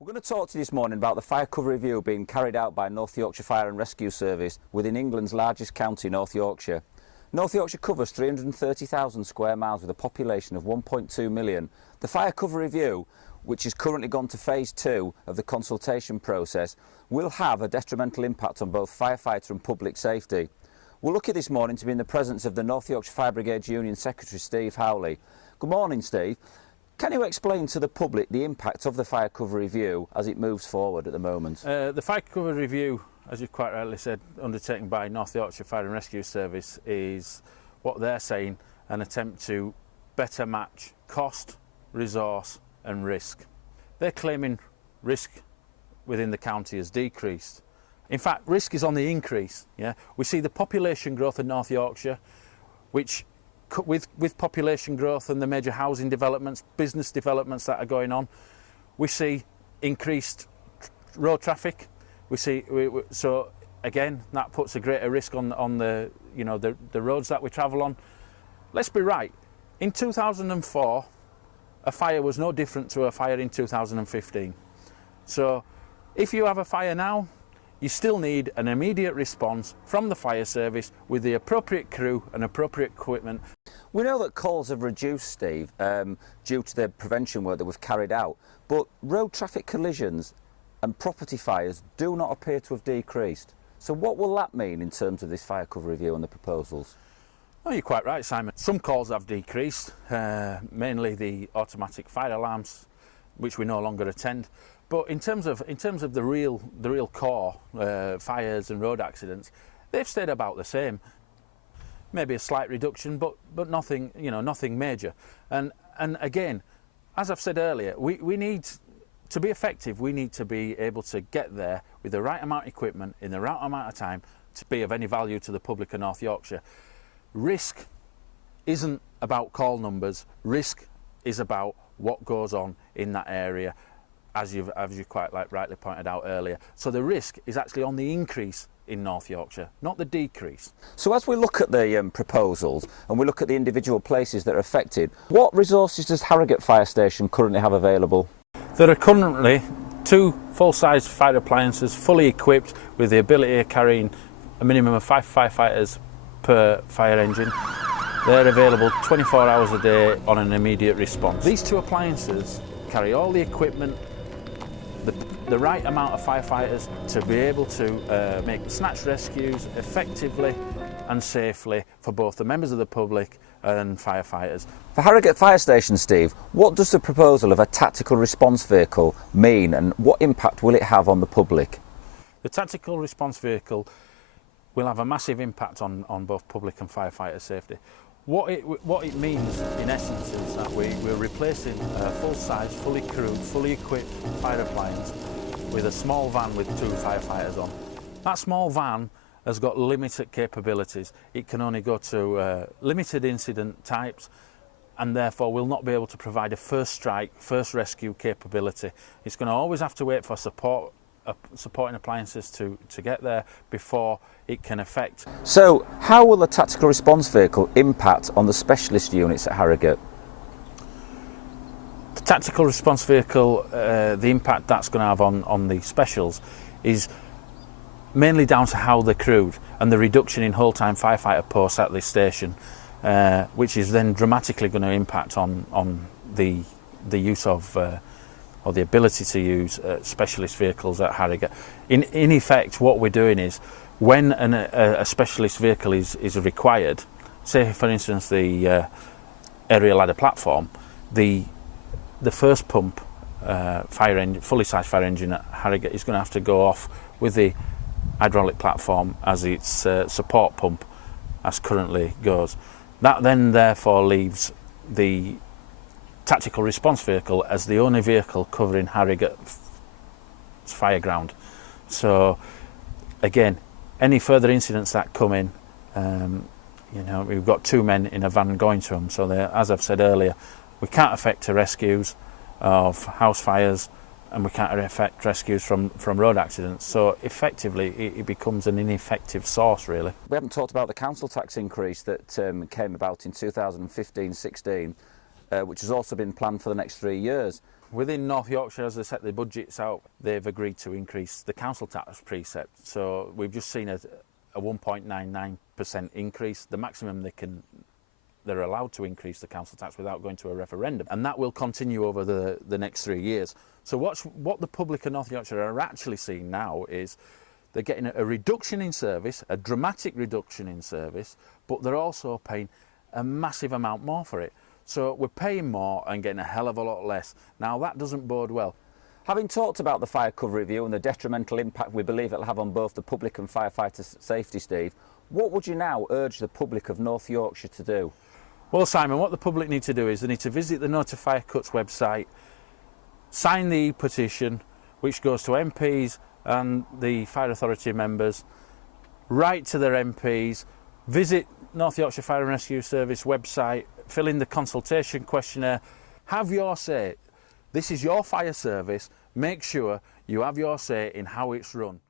We're going to talk to you this morning about the fire cover review being carried out by North Yorkshire Fire and Rescue Service within England's largest county, North Yorkshire. North Yorkshire covers 330,000 square miles with a population of 1.2 million. The fire cover review, which has currently gone to phase 2 of the consultation process, will have a detrimental impact on both firefighter and public safety. We're lucky this morning to be in the presence of the North Yorkshire Fire Brigade Union Secretary, Steve Howley. Good morning, Steve. Can you explain to the public the impact of the fire cover review as it moves forward at the moment? The fire cover review, as you quite rightly said, undertaken by North Yorkshire Fire and Rescue Service, is what they're saying an attempt to better match cost, resource and risk. They're claiming risk within the county has decreased. In fact, risk is on the increase. Yeah, we see the population growth in North Yorkshire, which with population growth and the major housing developments, business developments that are going on, we see increased road traffic. So again, that puts a greater risk on the roads that we travel on. Let's be right. In 2004, a fire was no different to a fire in 2015. So if you have a fire now, you still need an immediate response from the fire service with the appropriate crew and appropriate equipment. We know that calls have reduced, Steve, due to the prevention work that we've carried out, but road traffic collisions and property fires do not appear to have decreased. So what will that mean in terms of this fire cover review and the proposals? Oh, you're quite right, Simon. Some calls have decreased, mainly the automatic fire alarms, which we no longer attend. But in terms of the real core fires and road accidents, they've stayed about the same. Maybe a slight reduction, but nothing, nothing major. And again, as I've said earlier, we need to be effective. We need to be able to get there with the right amount of equipment in the right amount of time to be of any value to the public of North Yorkshire. Risk isn't about call numbers. Risk is about what goes on in that area, as you quite rightly pointed out earlier. So the risk is actually on the increase in North Yorkshire, not the decrease. So as we look at the proposals and we look at the individual places that are affected, what resources does Harrogate Fire Station currently have available? There are currently 2 full-size fire appliances fully equipped with the ability of carrying a minimum of 5 firefighters per fire engine. They're available 24 hours a day on an immediate response. These 2 appliances carry all the equipment, the right amount of firefighters to be able to make snatch rescues effectively and safely for both the members of the public and firefighters. For Harrogate Fire Station, Steve, what does the proposal of a tactical response vehicle mean and what impact will it have on the public? The tactical response vehicle will have a massive impact on both public and firefighter safety. What it means, in essence, is that we're replacing a full-size, fully crewed, fully equipped fire appliance with a small van with 2 firefighters on. That small van has got limited capabilities. It can only go to limited incident types and therefore will not be able to provide a first strike, first rescue capability. It's going to always have to wait for supporting appliances to get there before it can affect. So how will the tactical response vehicle impact on the specialist units at Harrogate? The tactical response vehicle, the impact that's going to have on the specials is mainly down to how they're crewed and the reduction in whole-time firefighter posts at this station, which is then dramatically going to impact on the use of or the ability to use specialist vehicles at Harrogate. In effect, what we're doing is when a specialist vehicle is required, say for instance the aerial ladder platform, the first pump fully sized fire engine at Harrogate is going to have to go off with the hydraulic platform as its support pump as currently goes. That then therefore leaves the tactical response vehicle as the only vehicle covering Harrogate's fire ground. So again, any further incidents that come in, we've got 2 men in a van going to them, so as I've said earlier, we can't affect the rescues of house fires and we can't affect rescues from road accidents. So effectively it becomes an ineffective source, really. We haven't talked about the council tax increase that came about in 2015-16, which has also been planned for the next 3 years. within North Yorkshire, as they set their budgets out, they've agreed to increase the council tax precept. So we've just seen a 1.99% increase, the maximum they're allowed to increase the council tax without going to a referendum, and that will continue over the next 3 years. So what the public of North Yorkshire are actually seeing now is they're getting a reduction in service, a dramatic reduction in service, but they're also paying a massive amount more for it. So we're paying more and getting a hell of a lot less. Now that doesn't bode well. Having talked about the fire cover review and the detrimental impact we believe it'll have on both the public and firefighter safety, Steve, what would you now urge the public of North Yorkshire to do? Well, Simon, what the public need to do is they need to visit the Notify Cuts website, sign the petition, which goes to MPs and the Fire Authority members, write to their MPs, visit North Yorkshire Fire and Rescue Service website, fill in the consultation questionnaire, have your say. This is your fire service, make sure you have your say in how it's run.